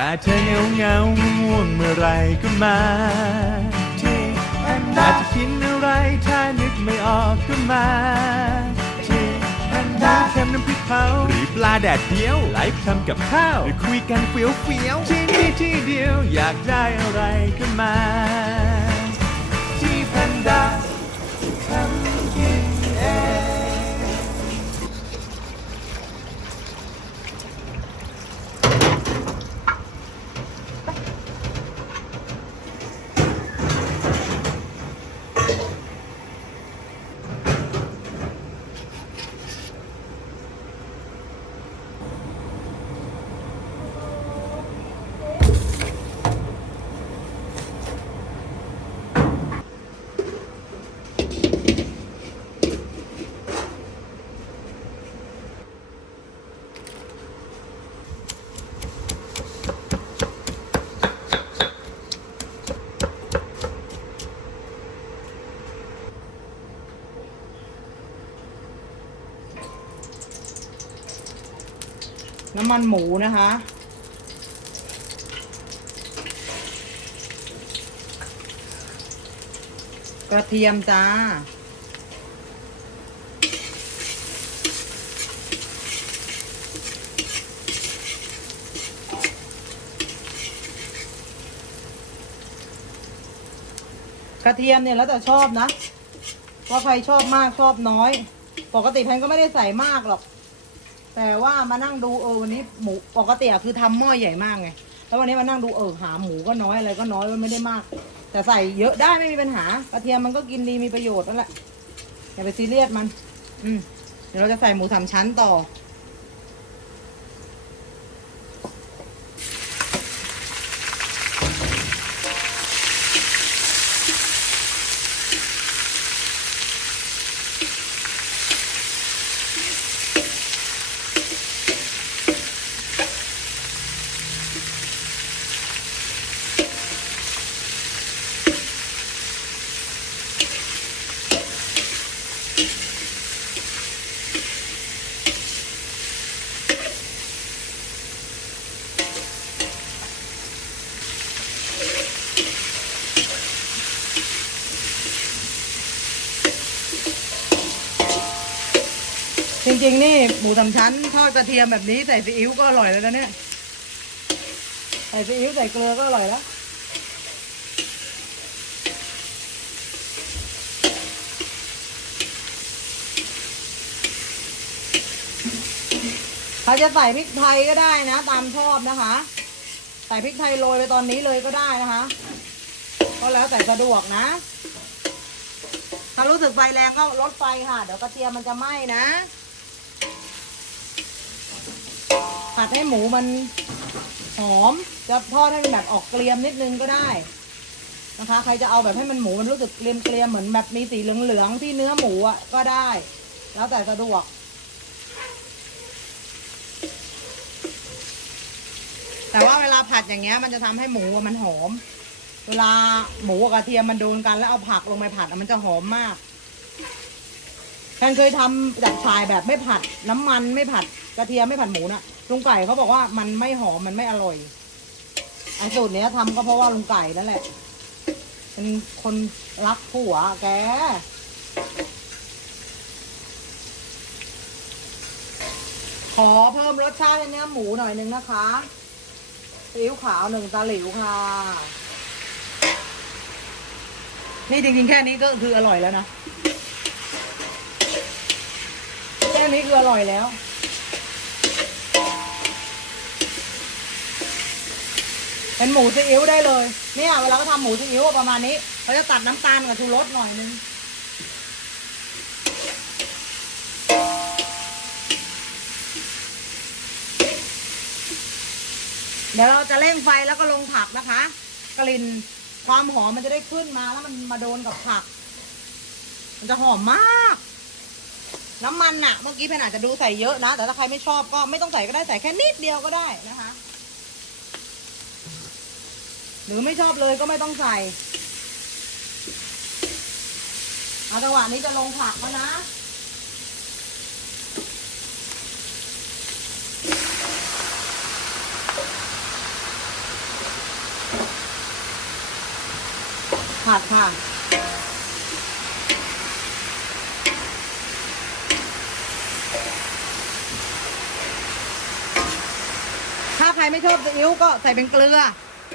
ถ้าเธอเหงาเหงาง่วงเมื่อไรก็มาที่ถ้าจะกินอะไรถ้านึกไม่ออกก็มาที่หมูเค็มน้ำพริกเผาหรือปลาแดดเดียวไลฟ์ทำกับข้าวหรือคุยกันเฟี้ยวเฟี้ยวที่นี่ที่เดียวอยากได้อะไรก็มา ที่แพนด้าำมันหมูนะคะ กระเทียมจ้า กระเทียมเนี่ยแล้วแต่ชอบนะ ว่าใครชอบมากชอบน้อย ปกติแพนก็ไม่ได้ใส่มากหรอก แต่ว่ามานั่งดูเออวันนี้หมูปกติอะคือทำหม้อใหญ่มากไงแล้ววันนี้มานั่งดูเออหาหมูก็น้อยอะไรก็น้อยมันไม่ได้มาก แต่ใส่เยอะได้ไม่มีปัญหากระเทียมมันก็กินดีมีประโยชน์นั่นแหละอย่าไปซีเรียสมัน อืมเดี๋ยวเราจะใส่หมูสามชั้นต่อ จริงๆ นี่หมูสามชั้นทอดกระเทียมแบบนี้ใส่ซีอิ๊วก็อร่อยแล้วนะเนี่ย ใส่ซีอิ๊วใส่เกลือก็อร่อยแล้ว เขาจะใส่พริกไทยก็ได้นะ ตามชอบนะคะ ใส่พริกไทยโรยไปตอนนี้เลยก็ได้นะคะ ก็แล้วแต่สะดวกนะถ้ารู้สึกไฟแรงก็ลดไฟค่ะ เดี๋ยวกระเทียมมันจะไหม้นะ ผัดให้หมูมันหอม จะทอดให้มันแบบออกเกรียมนิดนึงก็ได้นะคะ ใครจะเอาแบบให้มันหมูมันรู้สึกเกรียมเกรียมๆเหมือนแบบมีสีเหลืองๆที่เนื้อหมูอะก็ได้ แล้วแต่สะดวกแต่ว่าเวลาผัดอย่างเงี้ยมันจะทำให้หมูมันหอม เวลาหมูกับกระเทียมมันโดนกันแล้วเอาผักลงไปผัดอะมันจะหอมมากฉันเคยทำจากชายแบบไม่ผัดน้ำมันไม่ผัดกระเทียมไม่ผัดหมูนะ ลุงไก่เขาบอกว่ามันไม่หอมมันไม่อร่อยไอ้สูตรเนี้ยทำก็เพราะว่าลุงไก่นั่นแหละ เป็นคนรักผัวแก ขอเพิ่มรสชาติเนื้อหมูหน่อยนึงนะคะซีอิ๊วขาวหนึ่งตาหลิวค่ะ นี่จริงๆแค่นี้ก็คืออร่อยแล้วนะ แค่นี้คืออร่อยแล้ว เป็นหมูซีอิ๊วได้เลย เนี่ยเวลาเขาทำหมูซีอิ๊วประมาณนี้เขาจะตัดน้ำตาลกับชูรสหน่อยนึงเดี๋ยวเราจะเร่งไฟแล้วก็ลงผักนะคะ กลิ่นความหอมมันจะได้ขึ้นมาแล้วมันมาโดนกับผัก มันจะหอมมาก น้ำมันน่ะเมื่อกี้เพนอาจจะดูใส่เยอะนะ แต่ถ้าใครไม่ชอบก็ไม่ต้องใส่ก็ได้ใส่แค่นิดเดียวก็ได้นะคะ หรือไม่ชอบเลยก็ไม่ต้องใส่ เอาจังหวะนี้จะลงผักแล้วนะผัดค่ะถ้าใครไม่ชอบซีอิ๊วก็ใส่เป็นเกลือ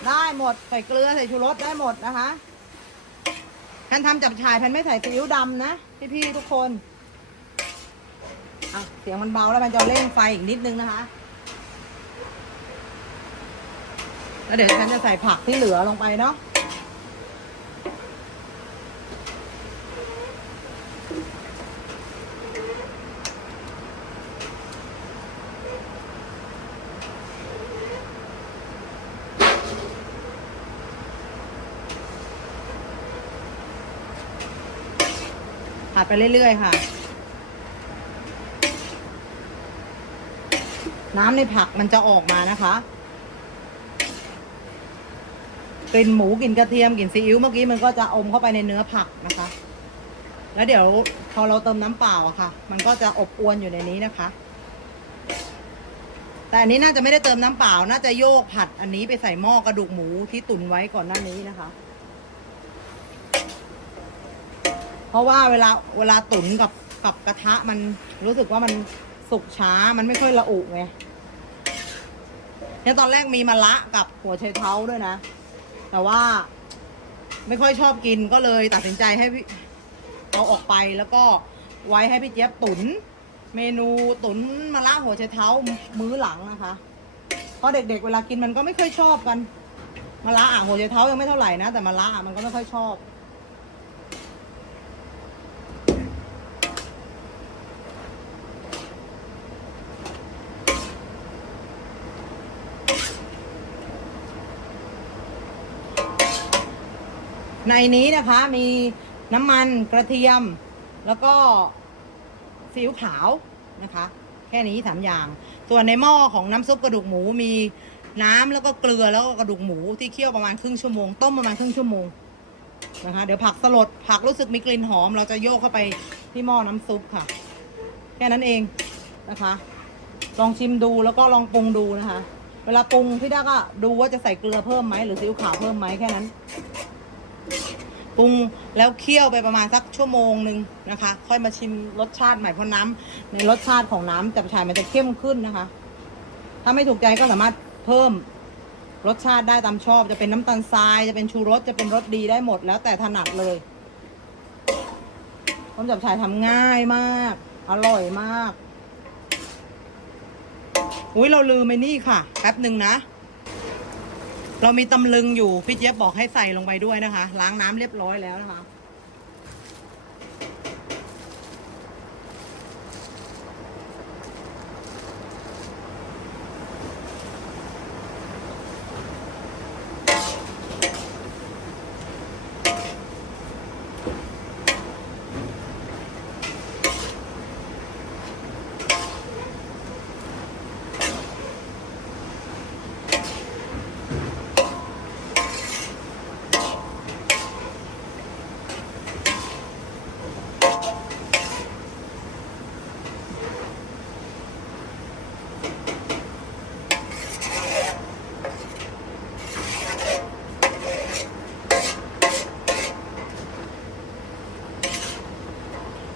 ได้หมดใส่เกลือใส่ชูรสได้หมดนะคะแพนทำจับฉ่ายแพนไม่ใส่ซีอิ๊วดำนะพี่ๆทุกคนอะเสียงมันเบาแล้วมันจะเร่งไฟอีกนิดนึงนะคะแล้วเดี๋ยวฉันจะใส่ผักที่เหลือลงไปเนาะ เรื่อยๆค่ะ น้ำในผักมันจะออกมานะคะกลิ่นหมูกลิ่นกระเทียมกลิ่นซีอิ๊วเมื่อกี้มันก็จะอมเข้าไปในเนื้อผักนะคะ แล้วเดี๋ยวพอเราเติมน้ำเปล่าอะค่ะ มันก็จะอบอวนอยู่ในนี้นะคะ แต่อันนี้น่าจะไม่ได้เติมน้ำเปล่า น่าจะโยกผัดอันนี้ไปใส่หม้อกระดูกหมูที่ตุ๋นไว้ก่อนหน้านี้นะคะ เพราะว่าเวลาเวลาตุ๋นกับกับกระทะมันรู้สึกว่ามันสุกช้ามันไม่ค่อยละอุไงเนี่ยตอนแรกมีมะระกับหัวไชเท้าด้วยนะ แต่ว่าไม่ค่อยชอบกินก็เลยตัดสินใจให้เอาออกไปแล้วก็ไว้ให้พี่เจี๊ยบตุน เมนูตุนมะระหัวไชเท้ามื้อหลังนะคะเพราะเด็กๆเวลากินมันก็ไม่ค่อยชอบกันมะระอะหัวไชเท้ายังไม่เท่าไหร่นะแต่มะระมันก็ไม่ค่อยชอบ ในนี้นะคะมีน้ำมันกระเทียม แล้วก็ซีอิ๊วขาวนะคะ แค่นี้สามอย่าง ส่วนในหม้อของน้ำซุปกระดูกหมูมีน้ำแล้วก็เกลือแล้วก็กระดูกหมูที่เคี่ยวประมาณครึ่งชั่วโมงต้มประมาณครึ่งชั่วโมงนะคะเดี๋ยวผักสลดผักรู้สึกมีกลิ่นหอม เราจะโยกเข้าไปที่หม้อน้ำซุปค่ะ แค่นั้นเองนะคะ ลองชิมดูแล้วก็ลองปรุงดูนะคะ เวลาปรุงพี่ด้าก็ดูว่าจะใส่เกลือเพิ่มไหมหรือซีอิ๊วขาวเพิ่มไหมแค่นั้น ปรุงแล้วเคี่ยวไปประมาณสักชั่วโมงหนึ่งนะคะ ค่อยมาชิมรสชาติใหม่เพราะน้ำในรสชาติของน้ำจับฉ่ายมันจะเข้มขึ้นนะคะ ถ้าไม่ถูกใจก็สามารถเพิ่มรสชาติได้ตามชอบ จะเป็นน้ำตาลทรายจะเป็นชูรสจะเป็นรสดีได้หมดแล้วแต่ถนัดเลยต้มจับฉ่ายทำง่ายมาก อร่อยมากอุ้ยเราลืมไปนี่ค่ะแป๊บหนึ่งนะ เรามีตำลึงอยู่ พี่เจี๊ยบบอกให้ใส่ลงไปด้วยนะคะ ล้างน้ำเรียบร้อยแล้วนะคะ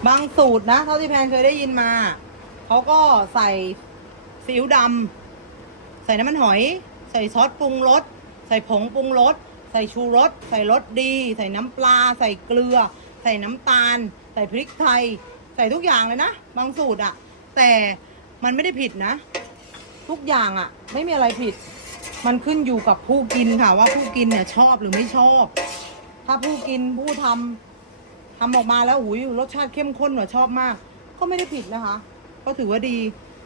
บางสูตรนะ เท่าที่แพนเคยได้ยินมา เขาก็ใส่ซีอิ๊วดำใส่น้ำมันหอย ใส่ซอสปรุงรส ใส่ผงปรุงรส ใส่ชูรส ใส่รสดี ใส่น้ำปลา ใส่เกลือ ใส่น้ำตาล ใส่พริกไทย ใส่ทุกอย่างเลยนะ บางสูตรอะแต่มันไม่ได้ผิดนะ ทุกอย่างอะไม่มีอะไรผิด มันขึ้นอยู่กับผู้กินค่ะว่าผู้กินเนี่ยชอบหรือไม่ชอบ ถ้าผู้กินผู้ทำ ทำออกมาแล้วอุ้ยรสชาติเข้มข้นหน่อยชอบมาก ก็ไม่ได้ผิดนะคะ ก็ถือว่าดี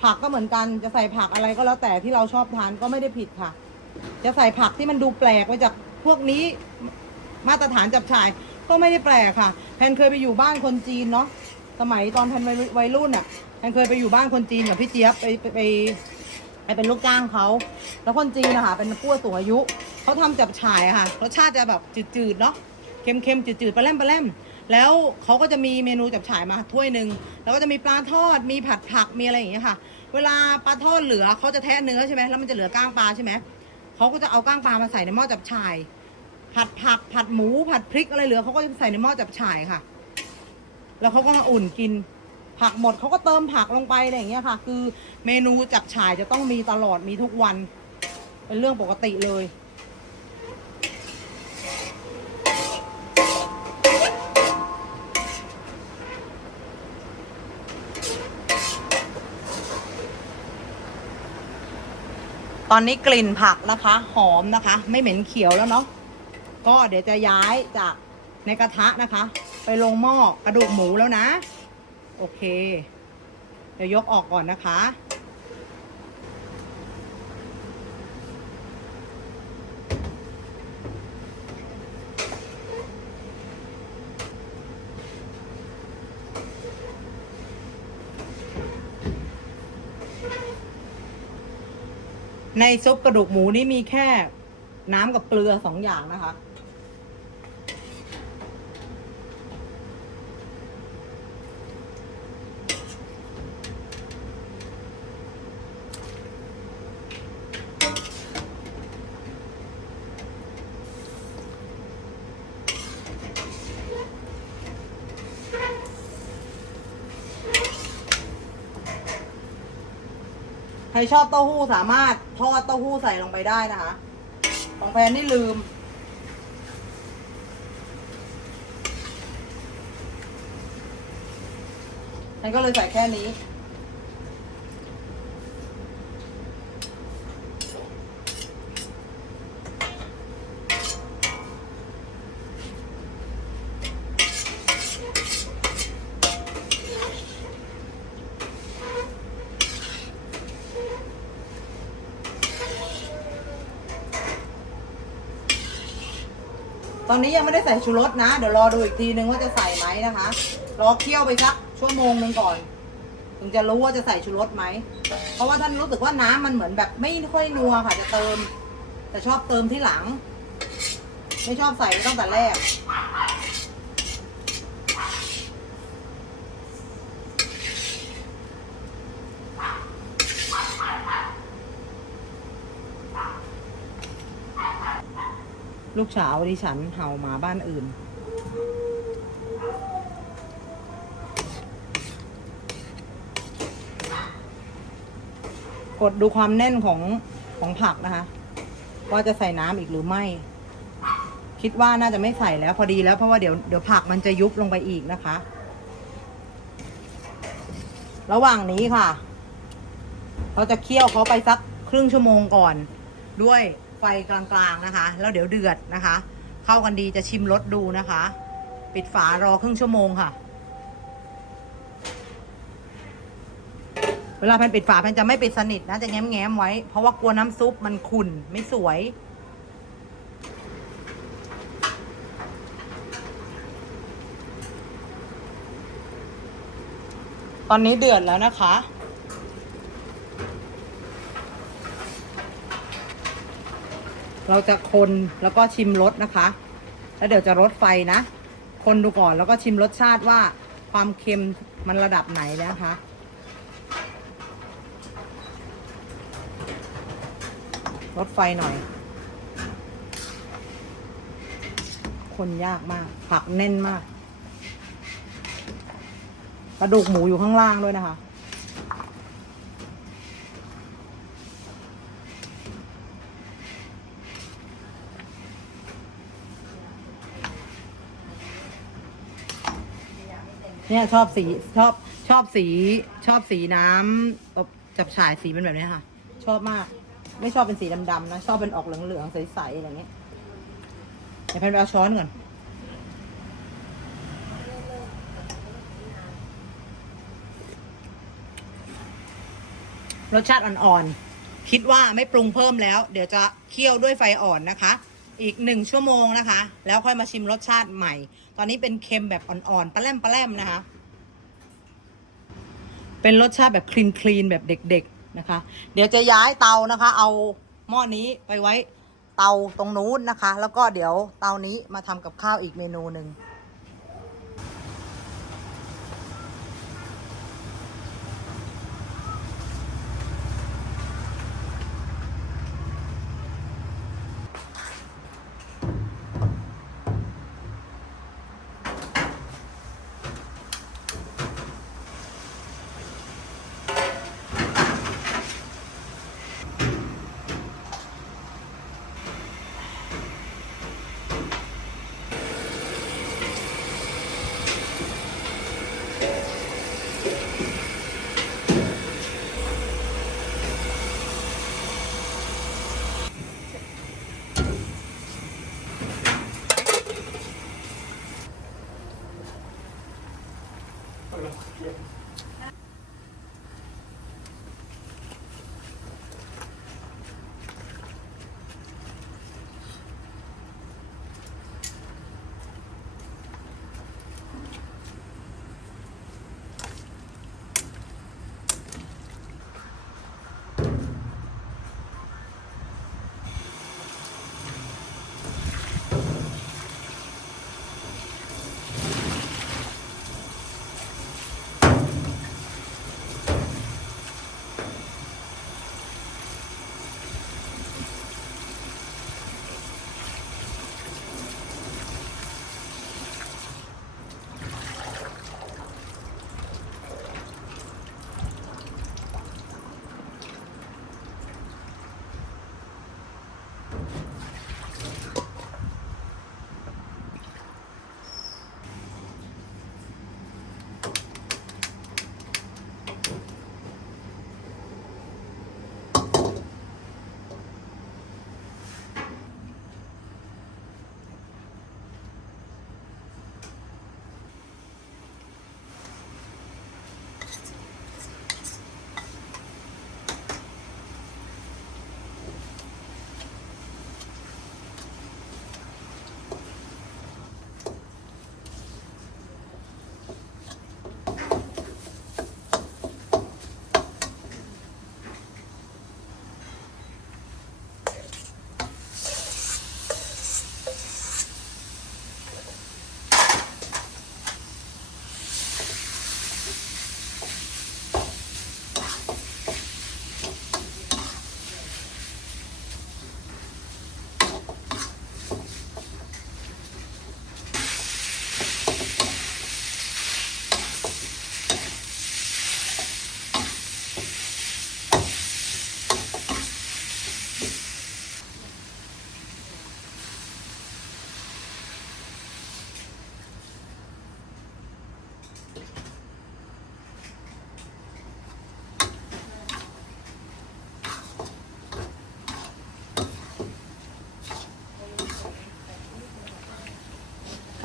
ผักก็เหมือนกันจะใส่ผักอะไรก็แล้วแต่ที่เราชอบทานก็ไม่ได้ผิดค่ะ จะใส่ผักที่มันดูแปลกไปจากพวกนี้มาตรฐานจับฉ่าย ก็ไม่ได้แปลกค่ะแพนเคยไปอยู่บ้านคนจีนเนาะสมัยตอนแพนวัยรุ่นอะ่ะแพนเคยไปอยู่บ้านคนจีนกับพี่เจี๊ยบไปไปไปไปเป็นลูกจ้างเขาแล้วคนจีนนะคะเป็นผู้สูงอายุเขาทำจับฉ่ายค่ะรสชาติจะแบบจืดๆเนาะเค็มๆจืดๆปลาแรมปลาแรม แล้วเขาก็จะมีเมนูจับฉ่ายมาถ้วยหนึ่งแล้วก็จะมีปลาทอดมีผัดผักมีอะไรอย่างเงี้ยค่ะ เวลาปลาทอดเหลือเขาจะแทะเนื้อใช่ไหมแล้วมันจะเหลือก้างปลาใช่ไหมเขาก็จะเอาก้างปลามาใส่ในหม้อจับฉ่าย ผัดผักผัดหมูผัดพริกอะไรเหลือเขาก็จะใส่ในหม้อจับฉ่ายค่ะ แล้วเขาก็มาอุ่นกิน ผักหมดเขาก็เติมผักลงไปอะไรอย่างเงี้ยค่ะ คือเมนูจับฉ่ายจะต้องมีตลอดมีทุกวัน เป็นเรื่องปกติเลย ตอนนี้กลิ่นผักนะคะ หอมนะคะ ไม่เหม็นเขียวแล้วเนาะก็เดี๋ยวจะย้ายจากในกระทะนะคะ ไปลงหม้อกระดูกหมูแล้วนะ โอเค เดี๋ยวยกออกก่อนนะคะ ในซุปกระดูกหมูนี่มีแค่น้ำกับเกลือสองอย่างนะคะ ชอบเต้าหู้สามารถทอดเต้าหู้ใส่ลงไปได้นะคะ ของแพนนี่ลืม ฉันก็เลยใส่แค่นี้ นนี้ยังไม่ได้ใส่ชูรสนะ เดี๋ยวรอดูอีกทีนึงว่าจะใส่ไหมนะคะ รอเคี่ยวไปสักชั่วโมงหนึ่งก่อนถึงจะรู้ว่าจะใส่ชูรสไหม เพราะว่าท่านรู้สึกว่าน้ำมันเหมือนแบบไม่ค่อยนัวค่ะ จะเติม แต่ชอบเติมที่หลัง ไม่ชอบใส่ตั้งแต่แรก ลูกสาวดิฉันเห่าหมาบ้านอื่น กดดูความแน่นของของผักนะคะ ว่าจะใส่น้ำอีกหรือไม่ คิดว่าน่าจะไม่ใส่แล้วพอดีแล้วเพราะว่าเดี๋ยวเดี๋ยวผักมันจะยุบลงไปอีกนะคะ ระหว่างนี้ค่ะ เราจะเคี่ยวเขาไปสักครึ่งชั่วโมงก่อนด้วย ไฟกลางๆนะคะ แล้วเดี๋ยวเดือดนะคะ เข้ากันดีจะชิมรสดูนะคะ ปิดฝารอครึ่งชั่วโมงค่ะ เวลาแพนปิดฝาแพนจะไม่ปิดสนิทนะจะแง้มๆไว้ เพราะว่ากลัวน้ำซุปมันขุ่นไม่สวยตอนนี้เดือดแล้วนะคะ เราจะคนแล้วก็ชิมรสนะคะ แล้วเดี๋ยวจะลดไฟนะ คนดูก่อนแล้วก็ชิมรสชาติว่าความเค็มมันระดับไหนแล้วคะลดไฟหน่อย คนยากมาก ผักแน่นมาก กระดูกหมูอยู่ข้างล่างด้วยนะคะ เนี่ยชอบสีชอบชอบสี ชอบสีน้ำจับฉายสีเป็นแบบนี้ค่ะ ชอบมาก ไม่ชอบเป็นสีดำๆนะ ชอบเป็นออกเหลืองๆใสๆอะไรเงี้ยเดี๋ยวแพนไปเอาช้อนก่อนรสชาติอ่อนๆ คิดว่าไม่ปรุงเพิ่มแล้ว เดี๋ยวจะเคี่ยวด้วยไฟอ่อนนะคะ อีกหนึ่งชั่วโมงนะคะ แล้วค่อยมาชิมรสชาติใหม่ ตอนนี้เป็นเค็มแบบอ่อนๆปลาแรมปลาแรมนะคะ เป็นรสชาติแบบคลีนคลีนแบบเด็ก ๆนะคะ เดี๋ยวจะย้ายเตานะคะ เอาหม้อนี้ไปไว้เตาตรงนู้นนะคะ แล้วก็เดี๋ยวเตานี้มาทำกับข้าวอีกเมนูหนึ่ง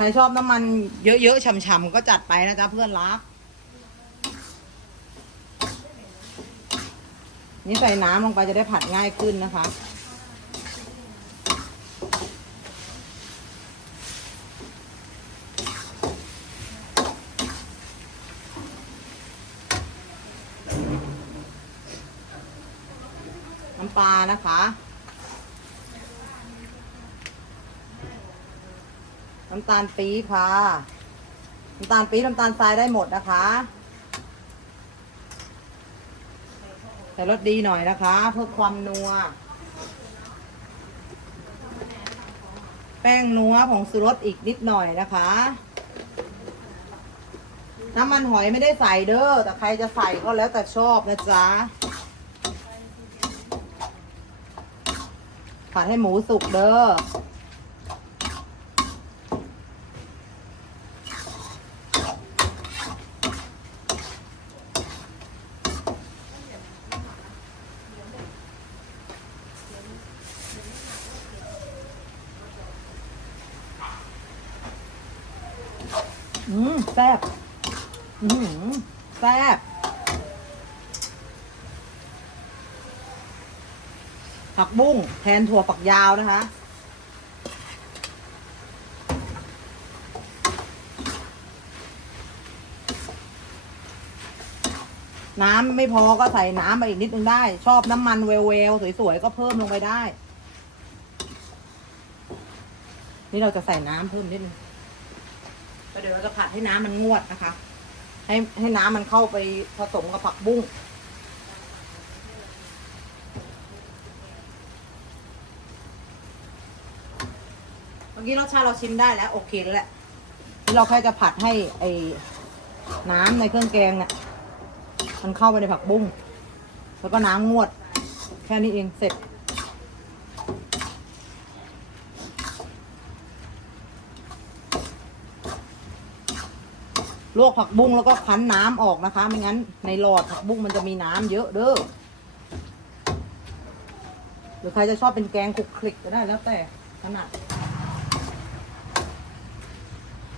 ใครชอบน้ำมันเยอะๆฉ่ำๆก็จัดไปนะจ๊ะเพื่อนรัก นี่ใส่น้ำลงไปจะได้ผัดง่ายขึ้นนะคะ น้ำปลานะคะ น้ำตาลปี๊บค่ะ น้ำตาลปี๊บน้ำตาลทรายได้หมดนะคะใส่รสดีหน่อยนะคะ เพื่อความนัว แป้งนัวผงสุรสอีกนิดหน่อยนะคะ น้ำมันหอยไม่ได้ใส่เด้อ แต่ใครจะใส่ก็แล้วแต่ชอบนะจ๊ะผัดให้หมูสุกเด้อมแซ่บอืมแซ่บผักบุ้งแท นถั่วฝักยาวนะคะ น้ำไม่พอก็ใส่น้ำมาอีกนิดนึงได้ ชอบน้ำมันเวลเวลๆสวยๆ ก็เพิ่มลงไปได้ นี่เราจะใส่น้ำเพิ่มนิดนึงแล้วเดี๋ยวเราจะผัดให้น้ำมันงวดนะคะ ให้ให้น้ำมันเข้าไปผสมกับผักบุ้ง เมื่อ กี้รสชาติเราชิมได้แล้วโอเคแล้วแหละนี่เราแค่จะผัดให้ไอ้น้ำในเครื่องแกงเนี่ยมันเข้าไปในผักบุ้งแล้วก็น้ำงวด แค่นี้เองเสร็จ ลวกผักบุ้งแล้วก็คั้นน้ำออกนะคะ ไม่งั้นในหลอดผักบุ้งมันจะมีน้ำเยอะเด้อหรือใครจะชอบเป็นแกงคลุกคลิกก็ได้แล้วแต่ถนัด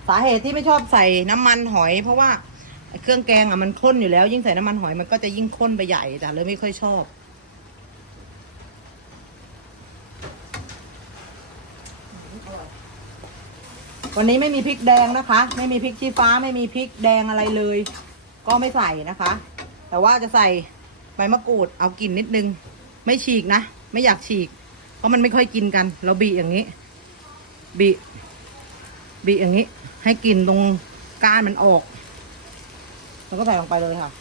สาเหตุที่ไม่ชอบใส่น้ำมันหอย เพราะว่าเครื่องแกงอะมันข้นอยู่แล้ว ยิ่งใส่น้ำมันหอยมันก็จะยิ่งข้นไปใหญ่แต่เลยไม่ค่อยชอบ วันนี้ไม่มีพริกแดงนะคะ ไม่มีพริกชี้ฟ้าไม่มีพริกแดงอะไรเลย ก็ไม่ใส่นะคะ แต่ว่าจะใส่ใบมะกรูดเอากลิ่นนิดนึง ไม่ฉีกนะ ไม่อยากฉีก เพราะมันไม่ค่อยกินกัน เราบีอย่างนี้ บีบีอย่างนี้ ให้กลิ่นตรงก้านมันออก แล้วก็ใส่ลงไปเลยค่ะ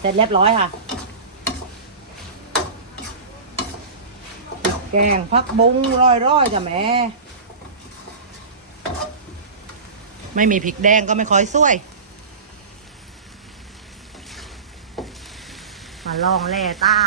เสร็จเรียบร้อยค่ะ แกงพักบุ้งร้อยร้อยๆจ้ะแม่ ไม่มีพริกแดงก็ไม่ค่อยสวย มาลองแล่ตา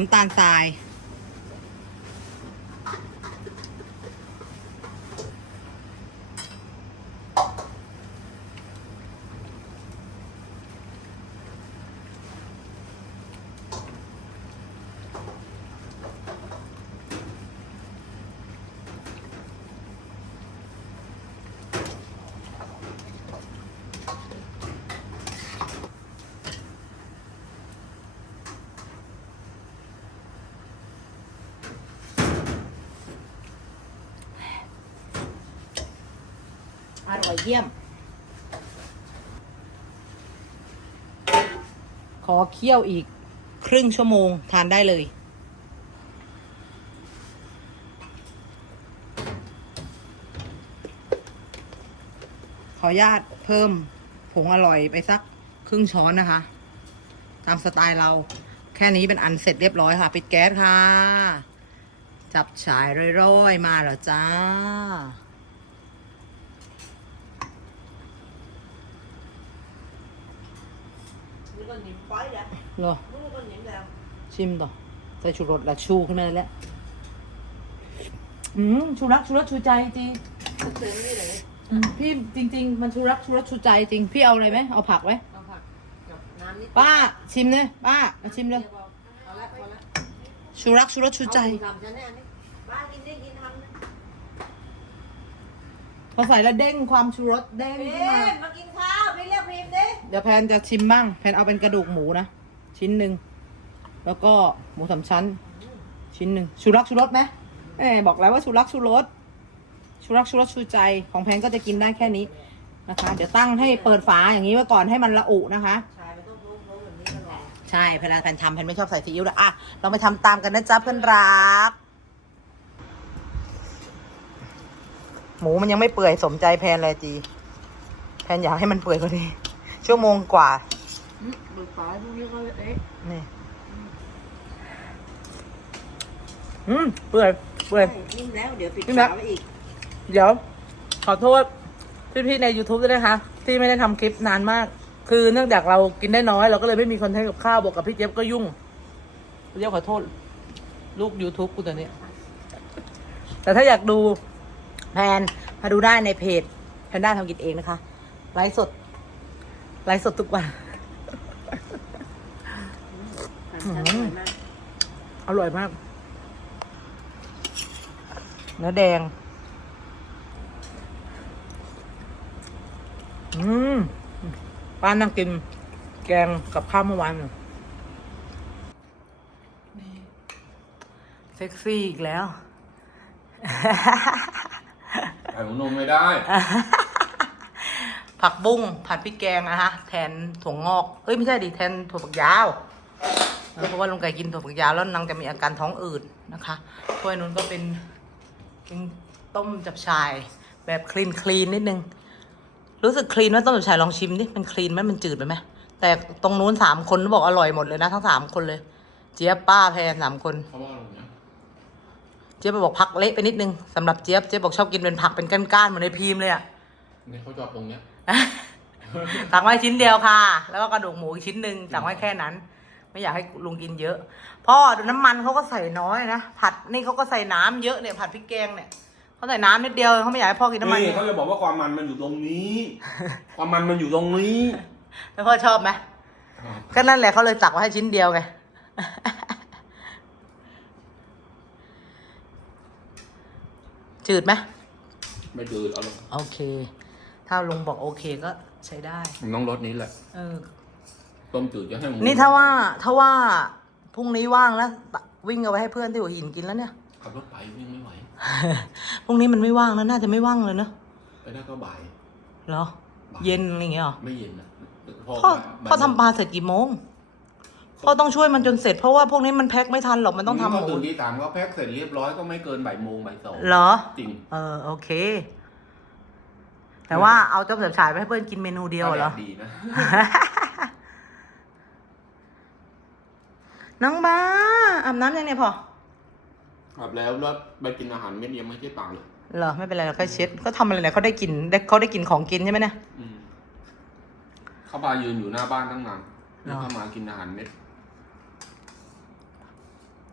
น้ำตาลทราย อร่อยเยี่ยม ขอเคี่ยวอีกครึ่งชั่วโมงทานได้เลยขออนุญาตเพิ่มผงอร่อยไปสักครึ่งช้อนนะคะ ตามสไตล์เราแค่นี้เป็นอันเสร็จเรียบร้อยค่ะปิดแก๊สค่ะ จับฉายร่อยๆมาเหรอจ้า นี่ก็นิ่มไปแล้ว เหรอนี่ก็นิ่มแล้วชิมต่อใส่ชูรสละชูขึ้นมาเลยแหละอืมชูรักชูรสชูใจจริงเติมนี่เลยอืมพี่จริง ๆ มันชูรักชูรสชูใจจริง พี่เอาอะไรไหมเอาผักไหมเอาผักกับน้ำนิดป้าชิมเลยป้ามาชิมเลยพอแล้วพอแล้วชูรักชูรสชูใจเอาทำฉันแน่นี่ป้ากินได้กินทำนะพอใส่แล้วเด้งความชูรสเด้งเอ๊ขึ้นมา เดี๋ยวแพนจะชิมบ้าง แพนเอาเป็นกระดูกหมูนะ ชิ้นหนึ่ง แล้วก็หมูสามชั้น ชิ้นหนึ่งชูรักชูรสไหมแหมบอกแล้วว่าชูรักชูรสชูรักชูรสชูใจของแพนก็จะกินได้แค่นี้นะคะ เดี๋ยวตั้งให้เปิดฝาอย่างนี้ไว้ก่อนให้มันละอุนะคะ ใช่เวลาแพนทำแพนไม่ชอบใส่ซีอิ๊วเลยอะเราไปทำตามกันนะจ๊ะเพื่อนรักหมูมันยังไม่เปื่อยสมใจแพนเลยจี แพนอยากให้มันเปื่อยกว่านี้ ชั่วโมงกว่าเบิกฝาพวกนี้ก็เอ๊ะนี่อืมเปื่อยเปื่อยนิ่มแล้วเดี๋ยวปิดนิ่มแล้ฝาวไว้อีก เดี๋ยว ขอโทษพี่ๆใน YouTube ด้วยนะคะ ที่ไม่ได้ทำคลิปนานมาก คือเนื่องจากเรากินได้น้อย เราก็เลยไม่มีคอนเทนต์กับข้าวบวกกับพี่เจี๊ยบก็ยุ่งพี่เจี๊ยบขอโทษ ลูก YouTube กูตัวนี้ แต่ถ้าอยากดูแพนมาดูได้ในเพจแพนด้าทำกินเองนะคะ ไลฟ์สด ไลฟ์สดทุกวันทำฉันอร่อยมากอร่อยมาก เนื้อแดง อืมป้านั่งกิน แกงกับข้าวเมื่อวานอยู่นี่เซ็กซี่อีกแล้ว ไข่หมูนมไม่ได้ ผักบุ้งผัดพริกแกงนะคะแทนถั่วงอก เอ้ยไม่ใช่ดิแทนถั่วฝักยาวเออเพราะว่าลุงไก่กินถั่วฝักยาวแล้วนางจะมีอาการท้องอืดนะคะถ้วยนู้นก็เป็นเป็นต้มจับชายแบบคลีนคลีนนิดนึง รู้สึกคลีนว่าต้มจับชายลองชิมดิมันคลีนไหมมันจืดไปไหมแต่ตรงนู้นสามคนบอกอร่อยหมดเลยนะทั้งสามคนเลย เจี๊ยบป้าแพนสามคนเขาว่าอะไรเนี่ยเจี๊ยบบอกผักเละไปนิดนึงสำหรับเจี๊ยบเจี๊ยบบอกชอบกินเป็นผักเป็นก้านๆเหมือนในพีมเลยอะนี่เขาชอบตรงเนี้ย สั่งไว้ชิ้นเดียวค่ะ แล้วก็กระดูกหมูอีกชิ้นหนึ่งสั่งไว้แค่นั้น ไม่อยากให้ลุงกินเยอะ พ่อดูน้ำมันเขาก็ใส่น้อยนะ ผัดนี่เขาก็ใส่น้ำเยอะเนี่ยผัดพริกแกงเนี่ยเขาใส่น้ำนิดเดียวเขาไม่อยากให้พ่อกินน้ำมันนี่เขาจะบอกว่าความมันมันอยู่ตรงนี้ ความมันมันอยู่ตรงนี้ แล้วพ่อชอบไหมก็นั่นแหละเขาเลยตักไว้ให้ชิ้นเดียวไง จืดไหมไม่จืดเอาลงโอเค ถ้าลุงบอกโอเคก็ใช้ได้มันต้องรสนี้แหละ เออ ต้มจืดจะให้หมูนี่ถ้าว่าถ้าว่าพรุ่งนี้ว่างแล้ววิ่งเอาไว้ให้เพื่อนที่หัวหินกินแล้วเนี่ย ขับรถไปวิ่งไม่ไหว พรุ่งนี้มันไม่ว่างแล้วน่าจะไม่ว่างเลยเนอะไปได้ก็บ่าย เหรอ เย็นอะไรอย่างเงี้ยเหรอไม่เย็นนะพ่อบ่ายพ่อทำปลาเสร็จกี่โมงพ่อต้องช่วยมันจนเสร็จเพราะว่าพวกนี้มันแพ็คไม่ทันหรอกมันต้องทำหเขามูตื่นที่สามเขาแพ็คเสร็จเรียบร้อยก็ไม่เกินบ่ายโมงบ่ายสองเหรอ จริง เออโอเค แต่ว่าเอาเจ้าเสือฉายไปให้เพื่อนกินเมนูเดียวเหรอก็แดดีนะ น้องบ้าอาบน้ำยังเนี่ยพ่อครับแล้วแล้วไปกินอาหารเม็ดยังไม่ใช่ต่างเลยเหรอไม่เป็นไรเราค่อยเช็ดเขาทำอะไรเนี่ยเขาได้กินได้เขาได้กินของกินใช่ไหมเนี่ย อืมเขาพายืนอยู่หน้าบ้านตั้งนานเหรอแล้วก็มากินอาหารเม็ด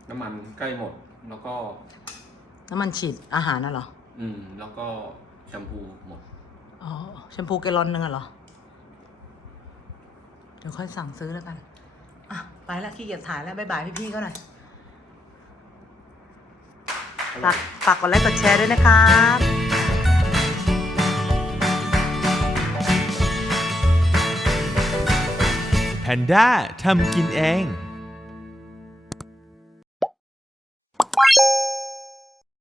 น้ำมันใกล้หมด แล้วก็ น้ำมันฉีดอาหารน่ะเหรอ อืม แล้วก็แชมพูหมด อ๋อแชมพูแกลอนหนึงอะเหรอ เดี๋ยวค่อยสั่งซื้อแล้วกัน อะ ไปแล้วขี้เกียจถ่ายแล้วบายบายพี่ๆก็หน่อยฝากฝากกดไลค์กดแชร์ด้วยนะครับแพนด้าทำกินเอง